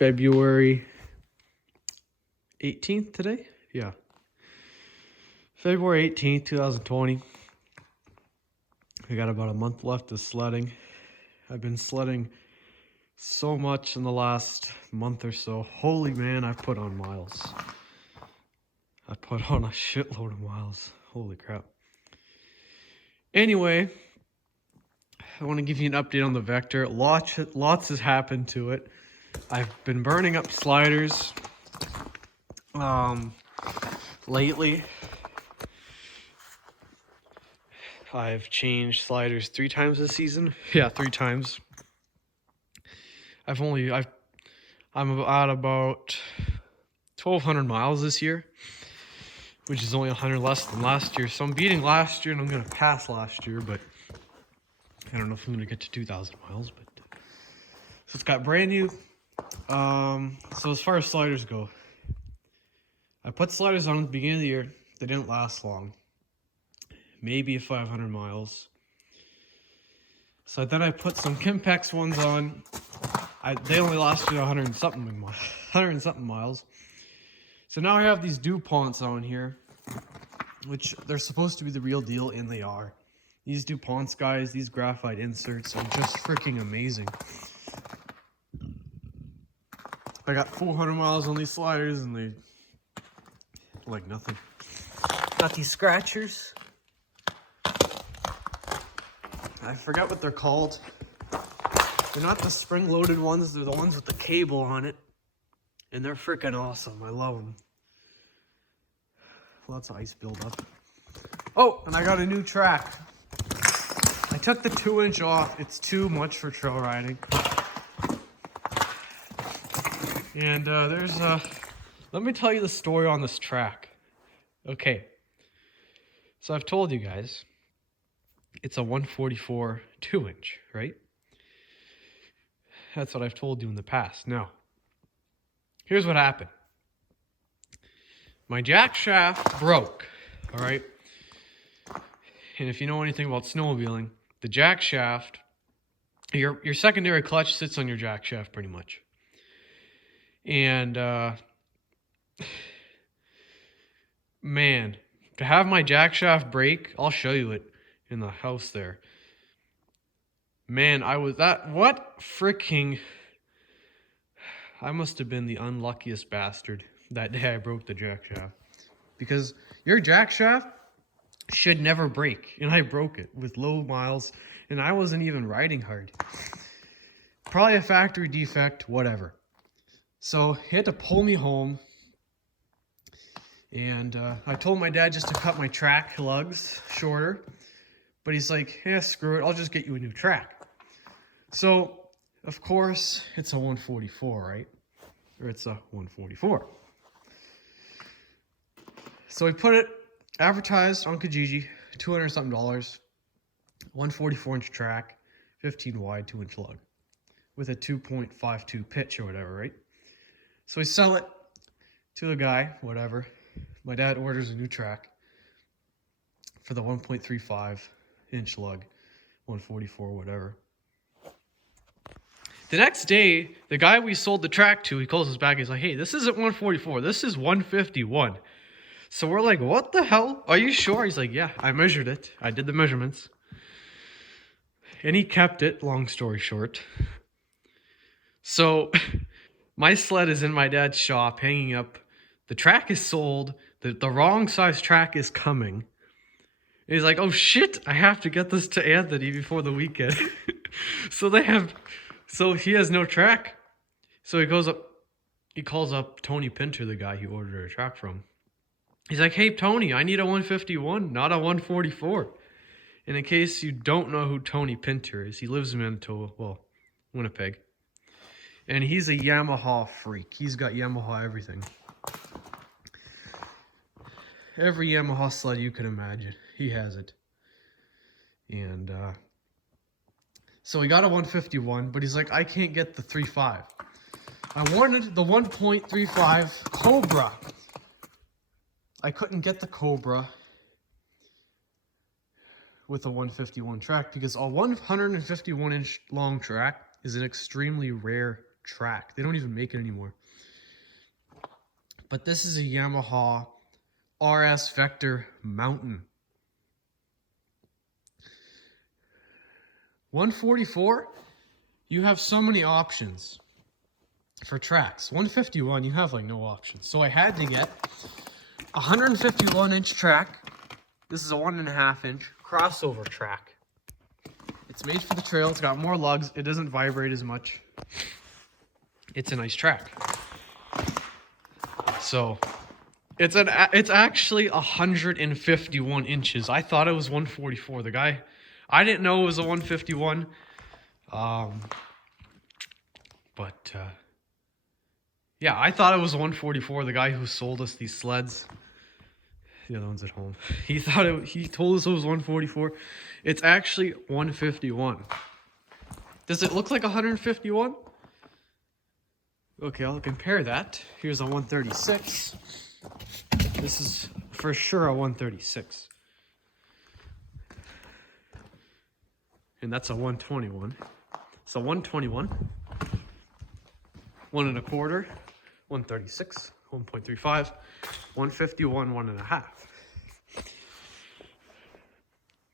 February 18th today? Yeah. February 18th, 2020. I got about a month left of sledding. I've been sledding so much in the last month or so. Holy man, I've put on miles. I put on a shitload of miles. Holy crap. Anyway, I want to give you an update on the Vector. Lots has happened to it. I've been burning up sliders lately. I've changed sliders 3 times this season. Yeah, 3 times. I'm at about 1,200 miles this year, which is only 100 less than last year. So I'm beating last year and I'm going to pass last year, but I don't know if I'm going to get to 2,000 miles. But so it's got brand new. So as far as sliders go, I put sliders on at the beginning of the year. They didn't last long. Maybe 500 miles. So then I put some Kimpex ones on. They only lasted 100 and something miles. So now I have these DuPonts on here, which they're supposed to be the real deal, and they are. These DuPonts, guys, these graphite inserts are just freaking amazing. I got 400 miles on these sliders, and they like nothing. Got these scratchers. I forgot what they're called. They're not the spring-loaded ones. They're the ones with the cable on it. And they're freaking awesome. I love them. Lots of ice buildup. Oh, and I got a new track. I took the 2-inch off. It's too much for trail riding. And let me tell you the story on this track. Okay. So I've told you guys, it's a 144 2-inch, right? That's what I've told you in the past. Now, here's what happened. My jack shaft broke, all right? And if you know anything about snowmobiling, the jack shaft, your secondary clutch sits on your jack shaft pretty much. And, man, to have my jack shaft break, I'll show you it in the house there. Man, I must have been the unluckiest bastard that day I broke the jack shaft. Because your jack shaft should never break. And I broke it with low miles. And I wasn't even riding hard. Probably a factory defect, whatever. So he had to pull me home. And I told my dad just to cut my track lugs shorter. But he's like, yeah, screw it. I'll just get you a new track. So, of course, it's a 144, right? Or it's a 144. So we put it advertised on Kijiji, $200 something, 144-inch track, 15 wide, 2-inch lug, with a 2.52 pitch or whatever, right? So we sell it to the guy, whatever. My dad orders a new track for the 1.35-inch lug, 144, whatever. The next day, the guy we sold the track to, he calls us back. He's like, hey, this isn't 144. This is 151. So we're like, what the hell? Are you sure? He's like, yeah, I measured it. I did the measurements. And he kept it, long story short. So my sled is in my dad's shop, hanging up. The track is sold. The wrong size track is coming. And he's like, oh, shit, I have to get this to Anthony before the weekend. So he has no track. So he calls up Tony Pinter, the guy he ordered a track from. He's like, hey, Tony, I need a 151, not a 144. And in case you don't know who Tony Pinter is, he lives in Manitoba, well, Winnipeg. And he's a Yamaha freak. He's got Yamaha everything. Every Yamaha sled you can imagine, he has it. And, so he got a 151, but he's like, I can't get the 3.5. I wanted the 1.35 Cobra. I couldn't get the Cobra with a 151 track because a 151-inch long track is an extremely rare track. They don't even make it anymore. But this is a Yamaha RS Vector Mountain. 144, you have so many options for tracks. 151, you have like no options. So I had to get a 151-inch track. This is a 1.5-inch crossover track. It's made for the trail. It's got more lugs. It doesn't vibrate as much. It's a nice track. So it's actually 151 inches. I thought it was 144. I didn't know it was a 151. Yeah, I thought it was a 144. The guy who sold us these sleds, the other one's at home, he told us it was 144. It's actually 151. Does it look like 151? Okay, I'll compare that. Here's a 136. This is for sure a 136. And that's a 121. So 121, 1.25, 136, 1.35, 151, 1.5.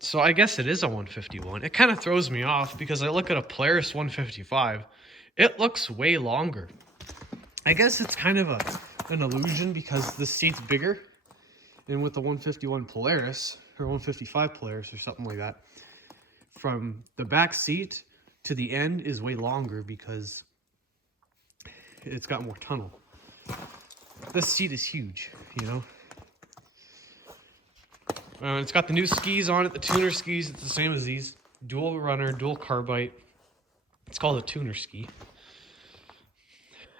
So I guess it is a 151. It kind of throws me off because I look at a Polaris 155. It looks way longer. I guess it's kind of an illusion because the seat's bigger. And with the 151 Polaris, or 155 Polaris or something like that, from the back seat to the end is way longer because it's got more tunnel. This seat is huge, you know. It's got the new skis on it, the tuner skis. It's the same as these. Dual runner, dual carbide. It's called a tuner ski.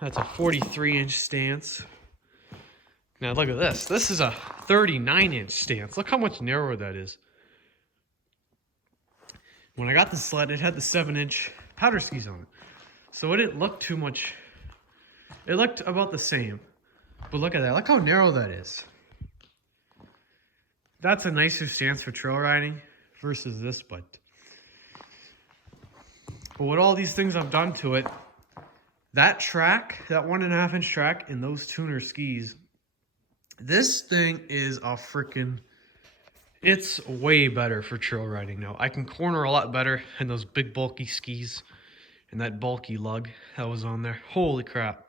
That's a 43-inch stance. Now look at this. This is a 39-inch stance. Look how much narrower that is. When I got the sled, it had the 7-inch powder skis on it. So it didn't look too much. It looked about the same. But look at that. Look how narrow that is. That's a nicer stance for trail riding versus this, but with all these things I've done to it, that track, that 1.5-inch track and those tuner skis, this thing is a freaking, it's way better for trail riding now. I can corner a lot better in those big bulky skis and that bulky lug that was on there. Holy crap.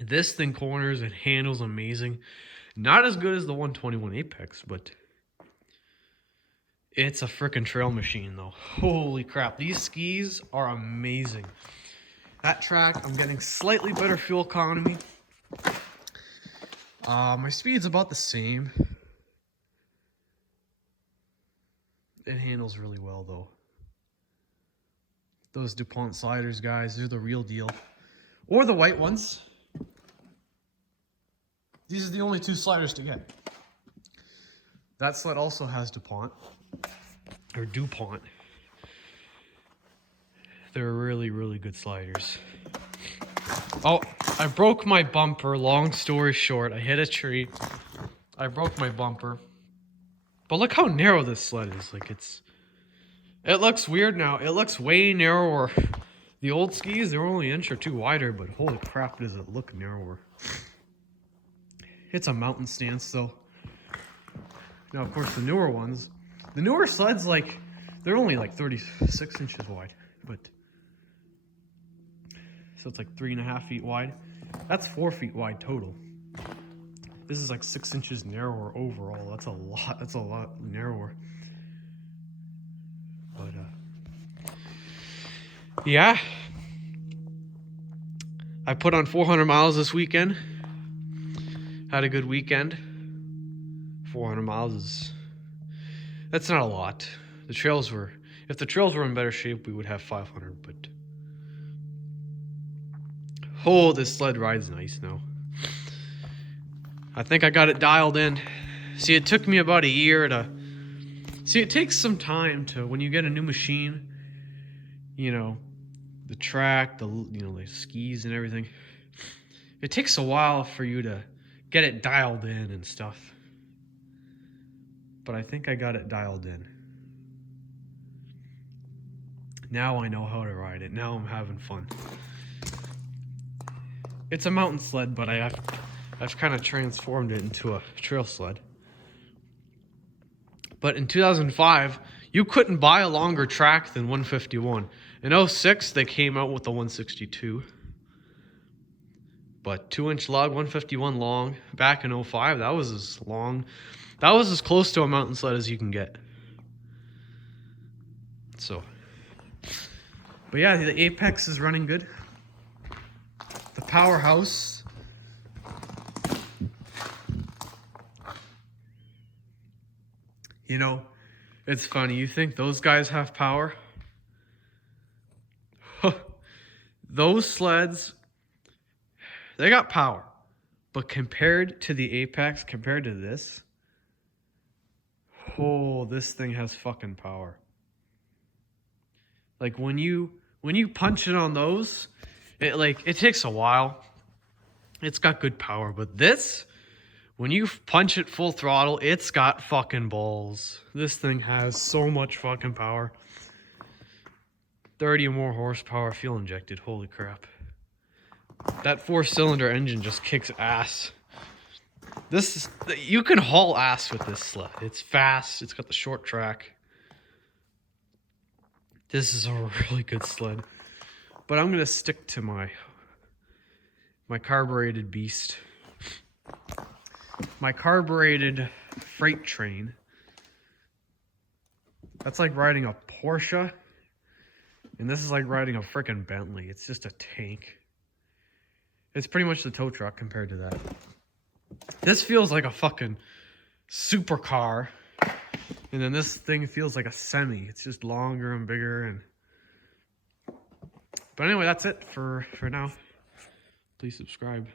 This thing corners and handles amazing. Not as good as the 121 Apex, but it's a freaking trail machine though. Holy crap. These skis are amazing. That track, I'm getting slightly better fuel economy. My speed's about the same. It handles really well though. Those DuPont sliders, guys, they're the real deal. Or the white ones. These are the only two sliders to get. That sled also has DuPont. Or DuPont. They're really, really good sliders. Oh, I broke my bumper. Long story short, I hit a tree. I broke my bumper. But look how narrow this sled is. Like it looks weird now. It looks way narrower. The old skis, they're only an inch or two wider, but holy crap, does it look narrower. It's a mountain stance though. Now, of course, the newer ones, the newer sleds, like, they're only like 36 inches wide, but so it's like 3.5 feet wide. That's 4 feet wide total. This is like 6 inches narrower overall. That's a lot. That's a lot narrower. But yeah, I put on 400 miles this weekend. Had a good weekend. 400 miles that's not a lot. The trails were, if the trails were in better shape, we would have 500, but oh, this sled rides nice now. I think I got it dialed in. See, it took me about a year to, see, it takes some time to, when you get a new machine, you know, the track, the skis and everything, it takes a while for you to get it dialed in and stuff. But I think I got it dialed in. Now I know how to ride it. Now I'm having fun. it's a mountain sled, but I've kind of transformed it into a trail sled. But in 2005, you couldn't buy a longer track than 151. In 06, they came out with the 162. But 2-inch lug, 151 long, back in 05, that was as long. That was as close to a mountain sled as you can get. So, but yeah, the Apex is running good. The Powerhouse. You know, it's funny. You think those guys have power? Those sleds, they got power. But compared to the Apex, compared to this, oh, this thing has fucking power. Like when you punch it on those, it takes a while. It's got good power, but this, when you punch it full throttle, it's got fucking balls. This thing has so much fucking power. 30 or more horsepower, fuel injected. Holy crap. That 4-cylinder engine just kicks ass. You can haul ass with this sled. It's fast. It's got the short track. This is a really good sled. But I'm going to stick to my carbureted beast. My carbureted freight train. That's like riding a Porsche. And this is like riding a frickin' Bentley. It's just a tank. It's pretty much the tow truck compared to that. This feels like a fucking supercar. And then this thing feels like a semi. It's just longer and bigger. But anyway, that's it for now. Please subscribe.